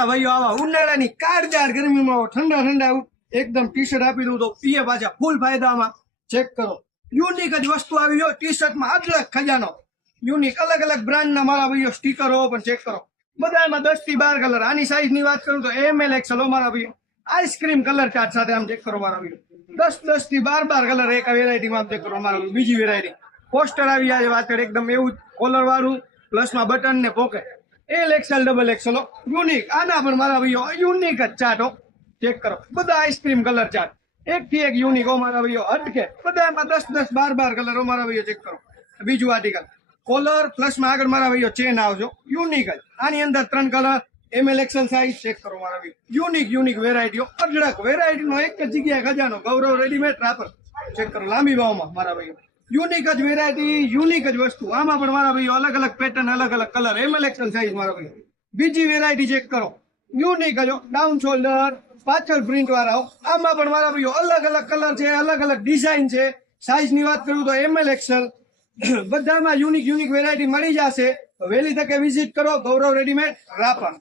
મારા ભાઈઓ આવા ઉનાળાની કાળજાર ગરમીમાં ઠંડા ઠંડા એકદમ ટી શર્ટ આપી દઉં તો પીએ પાછા ફૂલ ફાયદામાં. ચેક કરો, યુનિક જ વસ્તુ આવી હોય ટી શર્ટમાં અઢળક ખજાનો. યુનિક અલગ અલગ બ્રાન્ડના મારા ભાઈઓ સ્ટીકરો પણ ચેક કરો. બધામાં 10 થી 12 કલર. આની સાઈઝ ની વાત કરું તો ML XL મારા ભાઈઓ આઈસ્ક્રીમ કલર ચાર્ટ સાથે આમ ચેક કરો મારા ભાઈઓ 10 થી 12 કલર એક વેરાયટીમાં ચેક કરો મારા ભાઈઓ. બીજી વેરાયટી પોસ્ટર આવી જાય વાત કરે એકદમ એવું કોલર વાળું પ્લસમાં બટન ને પોકેટ. LXL XXL unique. આના પણ મારા ભાઈઓ યુનિક જ ચાર્ટ ચેક કરો. બધા આઈસ્ક્રીમ કલર ચાર્ટ એક થી એક યુનિક મારા ભાઈઓ હટકે. બધામાં 10 12 કલર મારા ભાઈઓ ચેક કરો. બીજું આર્ટિકલ કોલર પ્લસમાં આગળ મારા ભાઈઓ ચેન આવજો યુનિક જ. આની અંદર 3 colour ML XL size check કરો મારા ભાઈઓ. યુનિક વેરાયટીઓ અઢળક વેરાયટીનો એક જ જગ્યાએ ખજાનો. ગૌરવ રેડીમેડ રાપર ચેક કરો. લાંબી ભાવમાં મારા ભાઈઓ યુનિક જ વેરાયટી યુનિક જ વસ્તુ. આમાં પણ મારા ભાઈઓ અલગ અલગ પેટર્ન અલગ અલગ કલર ML XL સાઈઝ મારા ભાઈઓ. બીજી વેરાયટી ચેક કરો યુનિક જ ડાઉન શોલ્ડર પાછળ પ્રિન્ટ વાળા. આમાં પણ મારા ભાઈઓ અલગ અલગ કલર છે અલગ અલગ ડિઝાઇન છે. સાઈઝ ની વાત કરું તો ML XL બધામાં યુનિક વેરાયટી મળી જશે. વહેલી તકે વિઝિટ કરો ગૌરવ રેડીમેડ રાપર.